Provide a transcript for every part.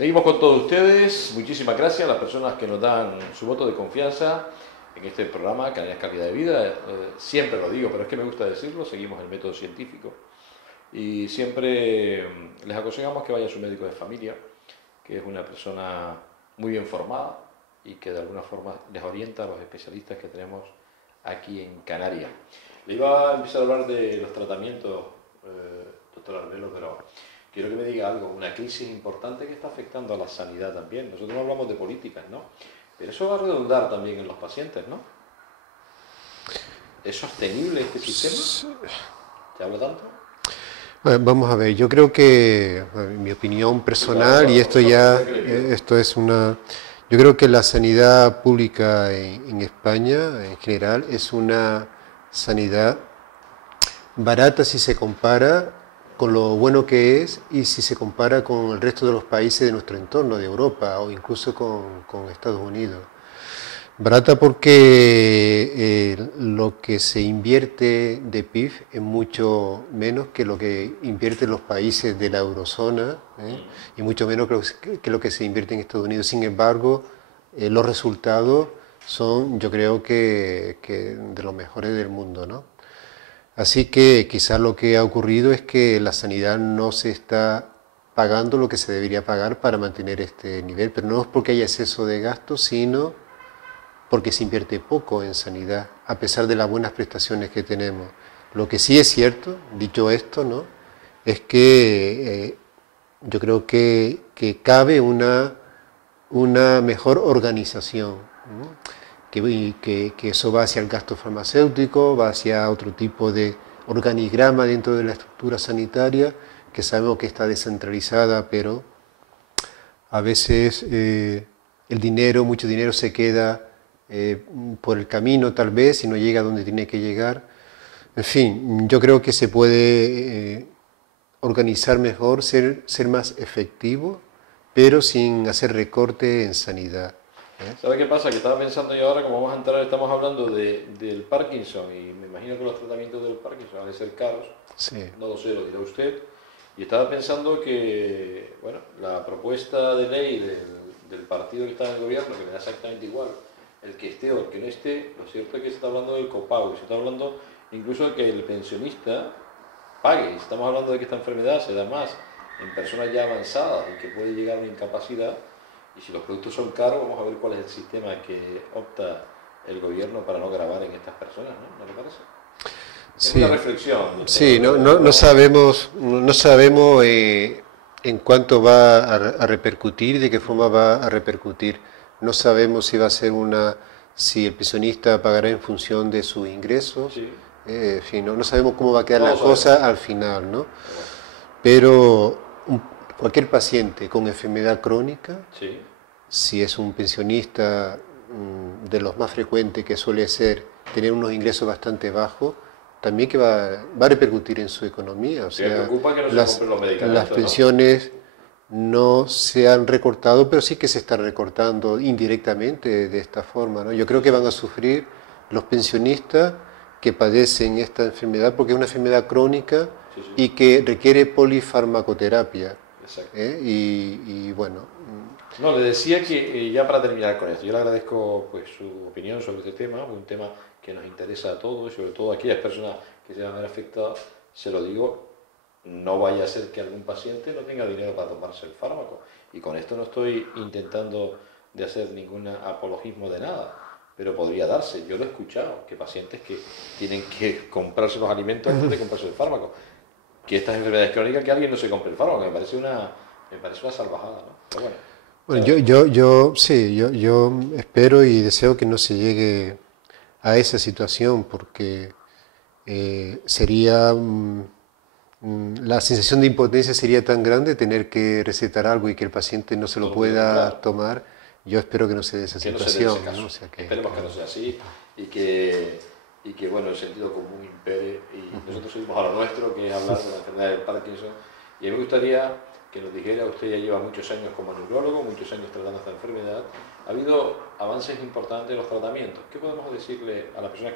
Seguimos con todos ustedes. Muchísimas gracias a las personas que nos dan su voto de confianza en este programa, Canarias Calidad de Vida. Siempre lo digo, pero es que me gusta decirlo, seguimos el método científico. Y siempre les aconsejamos que vaya a su médico de familia, que es una persona muy bien formada y que de alguna forma les orienta a los especialistas que tenemos aquí en Canarias. Le iba a empezar a hablar de los tratamientos, doctor Arbelo, pero quiero que me diga algo, una crisis importante que está afectando a la sanidad también. Nosotros no hablamos de políticas, ¿no? Pero eso va a redundar también en los pacientes, ¿no? ¿Es sostenible este sistema? ¿Se habla tanto? Bueno, vamos a ver, yo creo que, en mi opinión personal, y esto es una... Yo creo que la sanidad pública en España, en general, es una sanidad barata si se compara con lo bueno que es y si se compara con el resto de los países de nuestro entorno, de Europa o incluso con Estados Unidos. Barata porque lo que se invierte de PIB es mucho menos que lo que invierten los países de la eurozona, y mucho menos que lo que se invierte en Estados Unidos. Sin embargo, los resultados son, yo creo que de los mejores del mundo, ¿no? Así que quizás lo que ha ocurrido es que la sanidad no se está pagando lo que se debería pagar para mantener este nivel, pero no es porque haya exceso de gastos, sino porque se invierte poco en sanidad, a pesar de las buenas prestaciones que tenemos. Lo que sí es cierto, dicho esto, ¿no?, es que yo creo que cabe una mejor organización, ¿no?, que eso va hacia el gasto farmacéutico, va hacia otro tipo de organigrama dentro de la estructura sanitaria, que sabemos que está descentralizada, pero a veces el dinero, mucho dinero se queda por el camino tal vez y no llega a donde tiene que llegar. En fin, yo creo que se puede organizar mejor, ser más efectivo, pero sin hacer recorte en sanidad. ¿Sabe qué pasa? Que estaba pensando yo ahora, como vamos a entrar, estamos hablando del Parkinson y me imagino que los tratamientos del Parkinson han de ser caros. Sí. No lo sé, lo dirá usted. Y estaba pensando que, bueno, la propuesta de ley del partido que está en el gobierno, que me da exactamente igual, el que esté o el que no esté, lo cierto es que se está hablando del copago, se está hablando incluso de que el pensionista pague. Estamos hablando de que esta enfermedad se da más en personas ya avanzadas y que puede llegar a una incapacidad. Y si los productos son caros, vamos a ver cuál es el sistema que opta el gobierno para no gravar en estas personas, ¿no? ¿No le parece? Es una reflexión. Sí, no sabemos en cuánto va a repercutir, de qué forma va a repercutir. No sabemos si va a ser si el pensionista pagará en función de sus ingresos. Sí. En fin, no sabemos cómo va a quedar la cosa al final, ¿no? Pero cualquier paciente con enfermedad crónica, sí, si es un pensionista de los más frecuentes, que suele ser tener unos ingresos bastante bajos, también que va a repercutir en su economía. O sea, las pensiones no se han recortado, pero sí que se están recortando indirectamente de esta forma, ¿no? Yo creo que van a sufrir los pensionistas que padecen esta enfermedad, porque es una enfermedad crónica, sí, sí, y que requiere polifarmacoterapia. Y bueno. No, le decía que ya para terminar con esto, yo le agradezco pues su opinión sobre este tema, un tema que nos interesa a todos y sobre todo a aquellas personas que se van a ver afectadas. Se lo digo, no vaya a ser que algún paciente no tenga dinero para tomarse el fármaco, y con esto no estoy intentando de hacer ningún apologismo de nada, pero podría darse. Yo lo he escuchado, que pacientes que tienen que comprarse los alimentos antes de comprarse el fármaco, que estas enfermedades crónicas, que alguien no se compre el fármaco, me parece una salvajada, ¿no? Pero bueno, yo espero y deseo que no se llegue a esa situación, porque sería la sensación de impotencia sería tan grande, tener que recetar algo y que el paciente no se lo pueda tomar. Yo espero que no se dé esa situación. ¿No? O sea, esperemos que no sea así y que bueno, el sentido común impere, y nosotros seguimos a lo nuestro, que es hablar de la enfermedad del Parkinson. Y a mí me gustaría que nos dijera, usted ya lleva muchos años como neurólogo, muchos años tratando esta enfermedad, ha habido avances importantes en los tratamientos. ¿Qué podemos decirle a las personas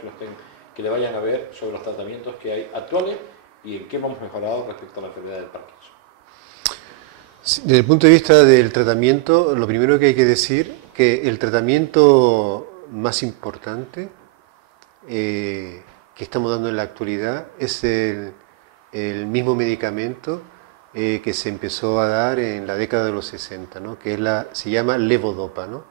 que le vayan a ver sobre los tratamientos que hay actuales y en qué hemos mejorado respecto a la enfermedad del Parkinson? Sí, desde el punto de vista del tratamiento, lo primero que hay que decir que el tratamiento más importante que estamos dando en la actualidad es el mismo medicamento que se empezó a dar en la década de los 60, ¿no? Que es se llama levodopa, ¿no?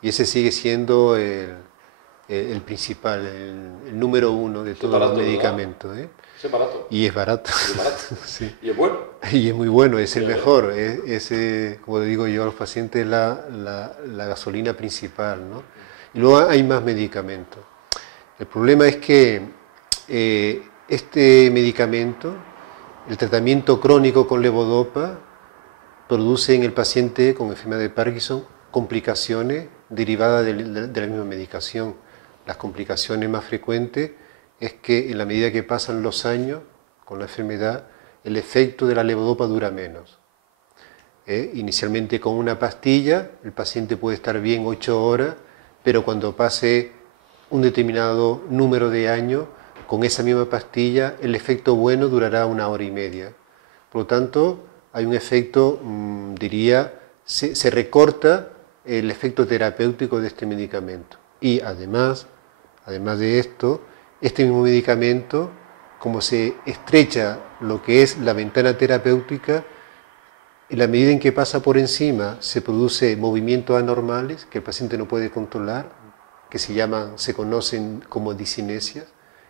Y ese sigue siendo el principal, el número uno de todos los medicamentos. Es barato. Y es barato. Es barato. Sí. Y es bueno. Y es muy bueno, es el mejor. Como digo yo a los pacientes, la gasolina principal, ¿no? Y luego hay más medicamentos. El problema es que este medicamento, el tratamiento crónico con levodopa, produce en el paciente con enfermedad de Parkinson complicaciones derivadas de la misma medicación. Las complicaciones más frecuentes es que en la medida que pasan los años con la enfermedad, el efecto de la levodopa dura menos. Inicialmente con una pastilla, el paciente puede estar bien 8 horas, pero cuando pase un determinado número de años, con esa misma pastilla, el efecto bueno durará 1 hora y media. Por lo tanto, hay un efecto, diría, se recorta el efecto terapéutico de este medicamento. Y además de esto, este mismo medicamento, como se estrecha lo que es la ventana terapéutica, en la medida en que pasa por encima se produce movimientos anormales que el paciente no puede controlar, que se conocen como discinesias,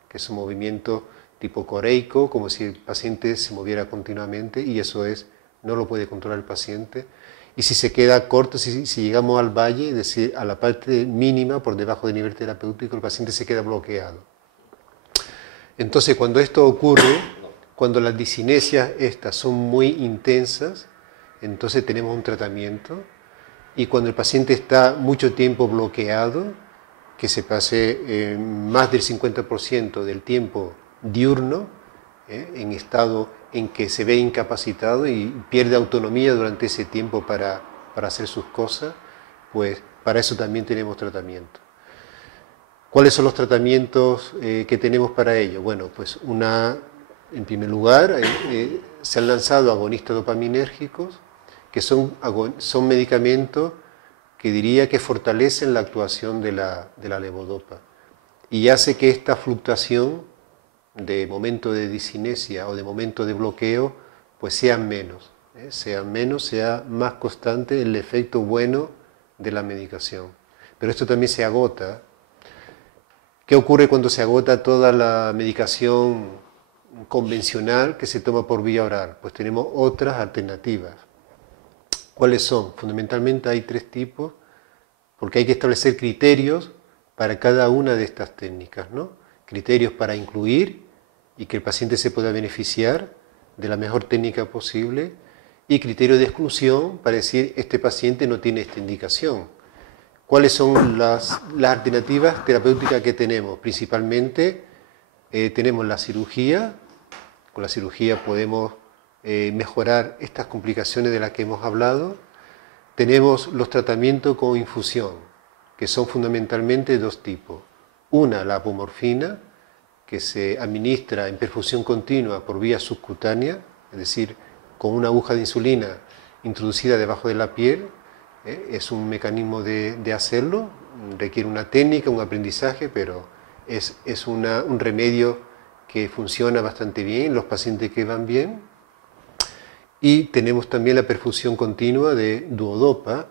que son movimientos tipo coreico, como si el paciente se moviera continuamente, y eso no lo puede controlar el paciente. Y si se queda corto, si llegamos al valle, es decir, a la parte mínima por debajo del nivel terapéutico, el paciente se queda bloqueado. Entonces, cuando esto ocurre, cuando las discinesias estas son muy intensas, entonces tenemos un tratamiento. Y cuando el paciente está mucho tiempo bloqueado, que se pase más del 50% del tiempo diurno, en estado en que se ve incapacitado y pierde autonomía durante ese tiempo para hacer sus cosas, pues para eso también tenemos tratamiento. ¿Cuáles son los tratamientos que tenemos para ello? Bueno, pues en primer lugar, se han lanzado agonistas dopaminérgicos, que son medicamentos que diría que fortalecen la actuación de la levodopa y hace que esta fluctuación de momento de discinesia o de momento de bloqueo pues sean menos, sea más constante el efecto bueno de la medicación. Pero esto también se agota. ¿Qué ocurre cuando se agota toda la medicación convencional que se toma por vía oral? Pues tenemos otras alternativas. ¿Cuáles son? Fundamentalmente hay 3 tipos, porque hay que establecer criterios para cada una de estas técnicas, ¿no? Criterios para incluir y que el paciente se pueda beneficiar de la mejor técnica posible, y criterios de exclusión para decir, este paciente no tiene esta indicación. ¿Cuáles son las alternativas terapéuticas que tenemos? Principalmente tenemos la cirugía. Con la cirugía podemos mejorar estas complicaciones de las que hemos hablado. Tenemos los tratamientos con infusión, que son fundamentalmente 2 tipos. Una, la apomorfina, que se administra en perfusión continua por vía subcutánea, es decir, con una aguja de insulina introducida debajo de la piel. Es un mecanismo de hacerlo, requiere una técnica, un aprendizaje, pero es un remedio que funciona bastante bien en los pacientes que van bien. Y tenemos también la perfusión continua de duodopa.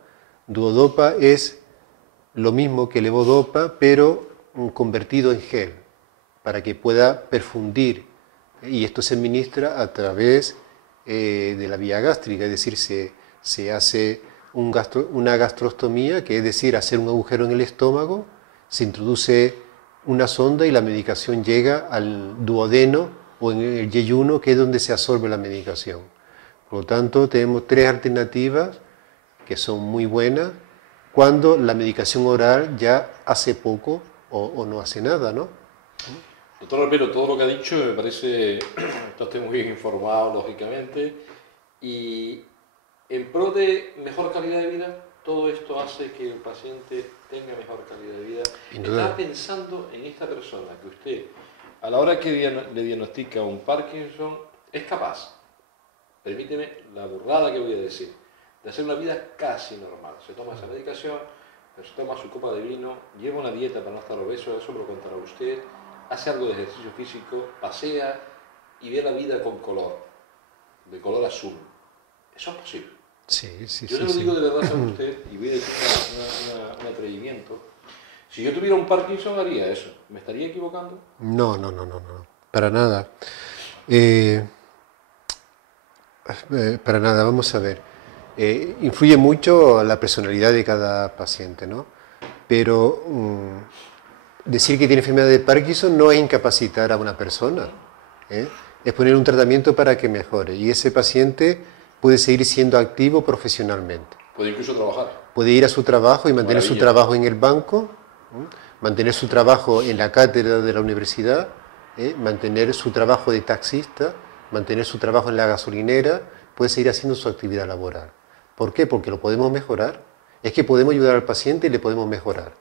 Duodopa es lo mismo que levodopa, pero convertido en gel, para que pueda perfundir. Y esto se administra a través de la vía gástrica, es decir, se hace una gastrostomía, que es decir, hacer un agujero en el estómago, se introduce una sonda y la medicación llega al duodeno o en el yeyuno, que es donde se absorbe la medicación. Por lo tanto, tenemos 3 alternativas que son muy buenas cuando la medicación oral ya hace poco o no hace nada, ¿no? Doctor Romero, todo lo que ha dicho me parece, está usted muy bien informado, lógicamente, y en pro de mejor calidad de vida, todo esto hace que el paciente tenga mejor calidad de vida. Está pensando en esta persona que usted, a la hora que le diagnostica un Parkinson, es capaz permíteme la burrada que voy a decir, de hacer una vida casi normal. Se toma esa medicación, se toma su copa de vino, lleva una dieta para no estar obeso, eso me lo contará usted, hace algo de ejercicio físico, pasea y ve la vida con color, de color azul. Eso es posible. Sí, sí, yo sí, le lo digo sí. de verdad a usted y voy a decir un atrevimiento. Si yo tuviera un Parkinson haría eso. ¿Me estaría equivocando? No, no, no, no, no, para nada. Eh, para nada, vamos a ver. Influye mucho la personalidad de cada paciente, ¿no? Pero decir que tiene enfermedad de Parkinson no es incapacitar a una persona, ¿eh? Es poner un tratamiento para que mejore y ese paciente puede seguir siendo activo profesionalmente. Puede incluso trabajar. Puede ir a su trabajo y mantener su trabajo en el banco, mantener su trabajo en la cátedra de la universidad, mantener su trabajo de taxista, mantener su trabajo en la gasolinera, puede seguir haciendo su actividad laboral. ¿Por qué? Porque lo podemos mejorar. Es que podemos ayudar al paciente y le podemos mejorar.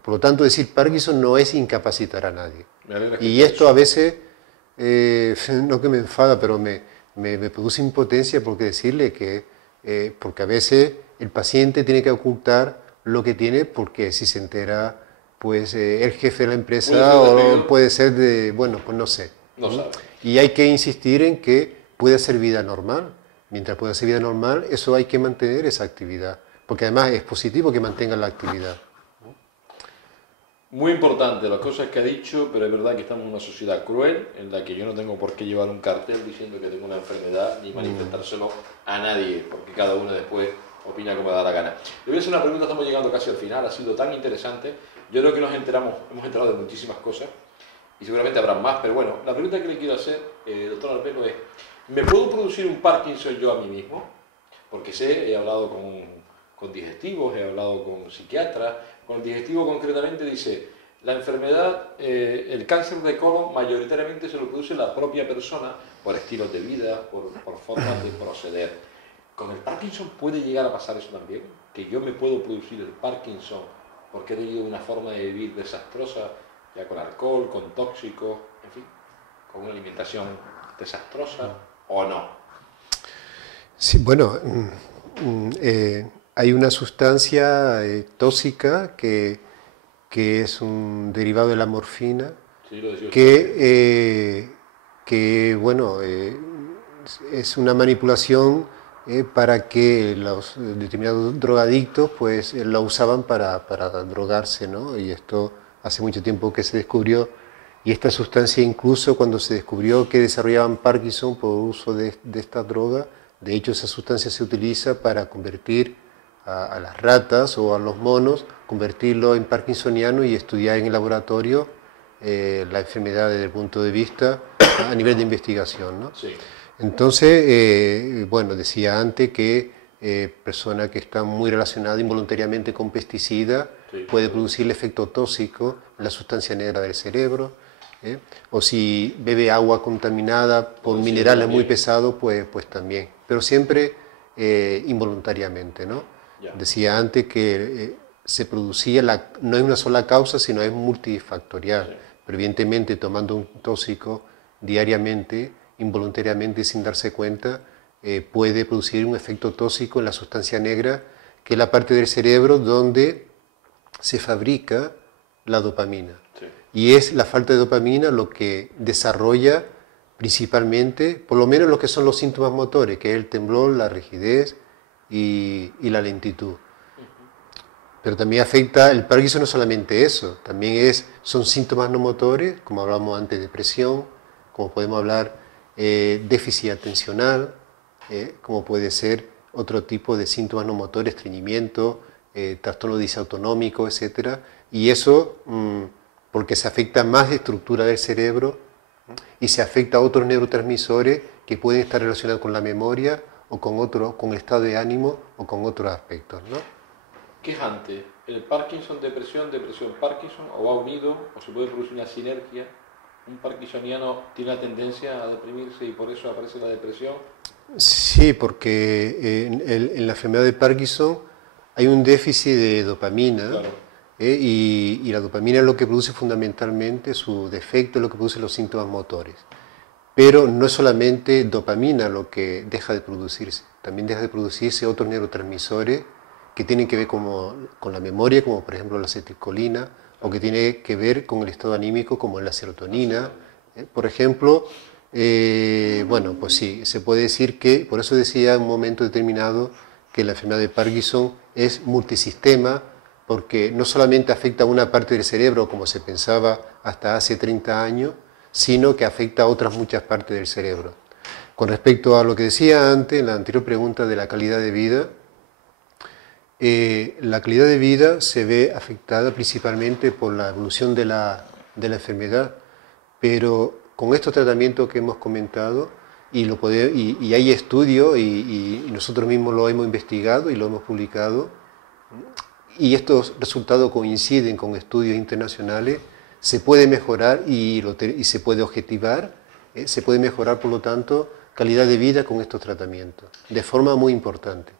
Por lo tanto, decir Parkinson no es incapacitar a nadie. Y esto a veces, no que me enfada, pero me produce impotencia porque decirle que, porque a veces el paciente tiene que ocultar lo que tiene porque si se entera, pues el jefe de la empresa o puede ser de, bueno, pues no sé. No sabe. Y hay que insistir en que puede hacer vida normal. Mientras pueda hacer vida normal, eso hay que mantener esa actividad, porque además es positivo que mantengan la actividad. Muy importante las cosas que ha dicho, pero es verdad que estamos en una sociedad cruel en la que yo no tengo por qué llevar un cartel diciendo que tengo una enfermedad ni manifestárselo a nadie, porque cada uno después opina como da la gana. Le voy a hacer una pregunta, estamos llegando casi al final, ha sido tan interesante. Yo creo que hemos enterado de muchísimas cosas y seguramente habrá más, pero bueno, la pregunta que le quiero hacer, doctor Albelo, es: ¿me puedo producir un Parkinson yo a mí mismo? Porque he hablado con digestivos, he hablado con psiquiatras. Con el digestivo concretamente dice, la enfermedad, el cáncer de colon mayoritariamente se lo produce la propia persona por estilos de vida, por formas de proceder. ¿Con el Parkinson puede llegar a pasar eso también? ¿Que yo me puedo producir el Parkinson porque he tenido una forma de vivir desastrosa, ya con alcohol, con tóxicos, en fin, con una alimentación desastrosa o no? Sí, bueno, hay una sustancia tóxica que es un derivado de la morfina, Sí, lo decía que bueno, es una manipulación para que los determinados drogadictos pues la usaban para drogarse, ¿no? Y esto hace mucho tiempo que se descubrió, y esta sustancia incluso cuando se descubrió que desarrollaban Parkinson por uso de esta droga, de hecho esa sustancia se utiliza para convertir a las ratas o a los monos, convertirlo en parkinsoniano y estudiar en el laboratorio la enfermedad desde el punto de vista a nivel de investigación, ¿no? Sí. Entonces, bueno, decía antes que personas que están muy relacionadas involuntariamente con pesticidas puede producir el efecto tóxico en la sustancia negra del cerebro, o si bebe agua contaminada por minerales muy pesados, pues también, pero siempre involuntariamente, ¿no? Decía antes que se producía, no es una sola causa, sino es multifactorial, pero evidentemente tomando un tóxico diariamente, involuntariamente sin darse cuenta, puede producir un efecto tóxico en la sustancia negra, que es la parte del cerebro donde se fabrica la dopamina. Sí. Y es la falta de dopamina lo que desarrolla principalmente, por lo menos lo que son los síntomas motores, que es el temblor, la rigidez y la lentitud. Pero también afecta, el Parkinson no solamente eso, también son síntomas no motores, como hablamos antes, depresión, como podemos hablar déficit atencional, como puede ser otro tipo de síntomas no motores, estreñimiento, trastorno disautonómico, etc. Y eso porque se afecta más de estructura del cerebro y se afecta a otros neurotransmisores que pueden estar relacionados con la memoria o con el estado de ánimo o con otros aspectos, ¿no? ¿Qué es antes? ¿El Parkinson, depresión, Parkinson? ¿O va unido? ¿O se puede producir una sinergia? ¿Un parkinsoniano tiene la tendencia a deprimirse y por eso aparece la depresión? Sí, porque en la enfermedad de Parkinson hay un déficit de dopamina, claro. Y la dopamina es lo que produce fundamentalmente, su defecto es lo que produce los síntomas motores. pero no es solamente dopamina lo que deja de producirse, también deja de producirse otros neurotransmisores que tienen que ver con la memoria, como por ejemplo la acetilcolina, o que tiene que ver con el estado anímico, como la serotonina. Por ejemplo, bueno, pues sí, se puede decir que, por eso decía en un momento determinado que la enfermedad de Parkinson es multisistema, porque no solamente afecta a una parte del cerebro, como se pensaba hasta hace 30 años, sino que afecta a otras muchas partes del cerebro. Con respecto a lo que decía antes, en la anterior pregunta de la calidad de vida, la calidad de vida se ve afectada principalmente por la evolución de la enfermedad, pero con estos tratamientos que hemos comentado, y hay estudios, y nosotros mismos lo hemos investigado y lo hemos publicado, y estos resultados coinciden con estudios internacionales, se puede mejorar y se puede objetivar, se puede mejorar, por lo tanto, calidad de vida con estos tratamientos, de forma muy importante.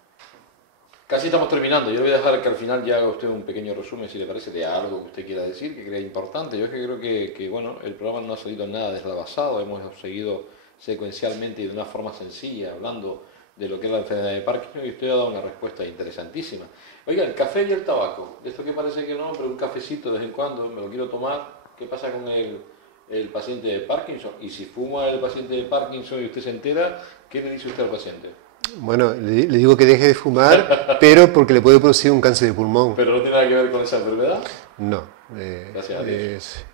Casi estamos terminando. Yo le voy a dejar que al final ya haga usted un pequeño resumen, si le parece, de algo que usted quiera decir, que crea importante. Yo es que creo que bueno, el programa no ha salido nada deslavazado, hemos seguido secuencialmente y de una forma sencilla, hablando de lo que es la enfermedad de Parkinson, y usted ha dado una respuesta interesantísima. Oiga, el café y el tabaco, esto que parece que no, pero un cafecito de vez en cuando, me lo quiero tomar. ¿Qué pasa con el paciente de Parkinson? Y si fuma el paciente de Parkinson y usted se entera, ¿qué le dice usted al paciente? Bueno, le digo que deje de fumar, pero porque le puede producir un cáncer de pulmón. ¿Pero no tiene nada que ver con esa enfermedad? No. Gracias a Dios.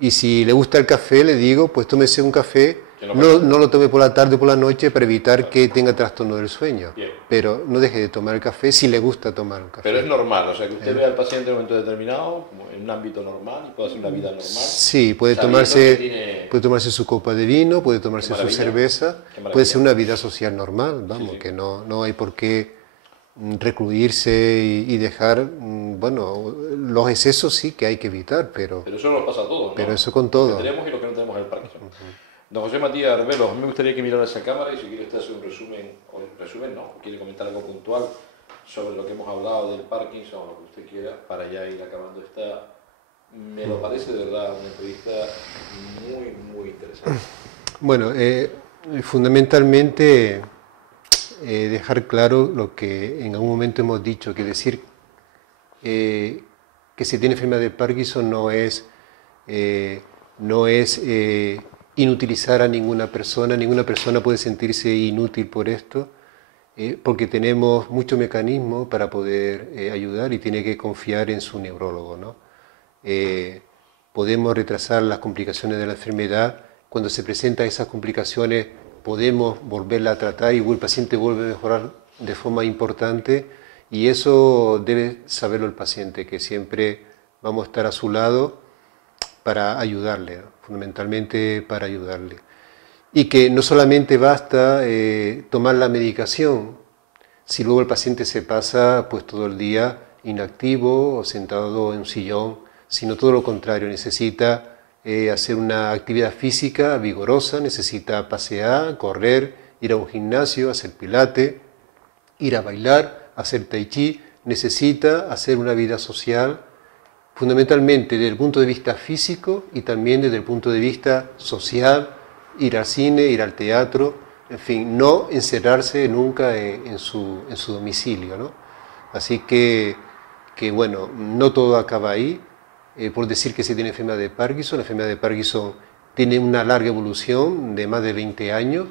Y si le gusta el café, le digo, pues tómese un café, no lo tome por la tarde o por la noche para evitar que tenga trastorno del sueño. Bien. Pero no deje de tomar el café si le gusta tomar un café. Pero es normal, o sea, que usted vea al paciente en un momento determinado, como en un ámbito normal, y puede hacer una vida normal. Sí, puede tomarse su copa de vino, puede tomarse su cerveza, puede ser una vida social normal, vamos, sí. Que no hay por qué recluirse y dejar, bueno, los excesos sí que hay que evitar, pero eso nos pasa a todos, ¿no? Pero eso con todo. Lo que tenemos y lo que no tenemos el Parkinson. Don José Matías Arbelo, a mí me gustaría que mirara esa cámara y si quiere usted hacer un resumen, quiere comentar algo puntual sobre lo que hemos hablado del Parkinson o lo que usted quiera, para ya ir acabando esta, me lo parece de verdad una entrevista muy, muy interesante. Bueno, fundamentalmente dejar claro lo que en algún momento hemos dicho, que decir que si tiene enfermedad de Parkinson no es inutilizar a ninguna persona puede sentirse inútil por esto, porque tenemos muchos mecanismos para poder ayudar y tiene que confiar en su neurólogo, ¿no? Podemos retrasar las complicaciones de la enfermedad. Cuando se presentan esas complicaciones podemos volverla a tratar y el paciente vuelve a mejorar de forma importante, y eso debe saberlo el paciente, que siempre vamos a estar a su lado para ayudarle, ¿no? Fundamentalmente para ayudarle. Y que no solamente basta tomar la medicación, si luego el paciente se pasa pues todo el día inactivo o sentado en un sillón, sino todo lo contrario, necesita hacer una actividad física vigorosa, necesita pasear, correr, ir a un gimnasio, hacer pilates, ir a bailar, hacer tai chi, necesita hacer una vida social, fundamentalmente desde el punto de vista físico y también desde el punto de vista social, ir al cine, ir al teatro, en fin, no encerrarse nunca en su domicilio, ¿no? Así que bueno, no todo acaba ahí. Por decir que se tiene enfermedad de Parkinson, la enfermedad de Parkinson tiene una larga evolución de más de 20 años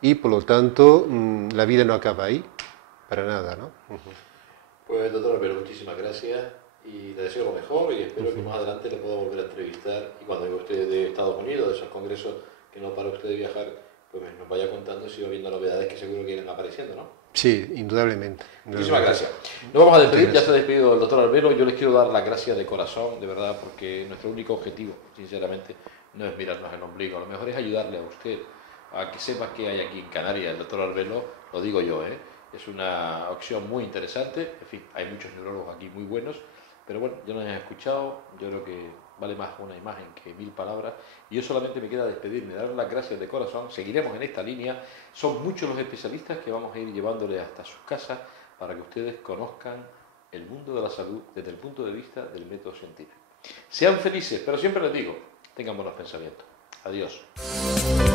y por lo tanto la vida no acaba ahí, para nada, ¿no? Pues doctor Arbelo, muchísimas gracias y le deseo lo mejor y espero que más adelante le pueda volver a entrevistar y cuando venga usted de Estados Unidos, de esos congresos que no para usted de viajar, pues nos vaya contando si va viendo novedades que seguro que irán apareciendo, ¿no? Sí, indudablemente. Muchísimas gracias. Nos vamos a despedir, ya se ha despedido el doctor Arbelo. Yo les quiero dar las gracias de corazón, de verdad, porque nuestro único objetivo, sinceramente, no es mirarnos el ombligo. Lo mejor es ayudarle a usted a que sepa qué hay aquí en Canarias. El doctor Arbelo, lo digo yo, es una opción muy interesante. En fin, hay muchos neurólogos aquí muy buenos, pero bueno, ya nos han escuchado. Yo creo que vale más una imagen que 1000 palabras. Y yo solamente me queda despedirme, dar las gracias de corazón. Seguiremos en esta línea. Son muchos los especialistas que vamos a ir llevándoles hasta sus casas para que ustedes conozcan el mundo de la salud desde el punto de vista del método científico. Sean felices, pero siempre les digo, tengan buenos pensamientos. Adiós.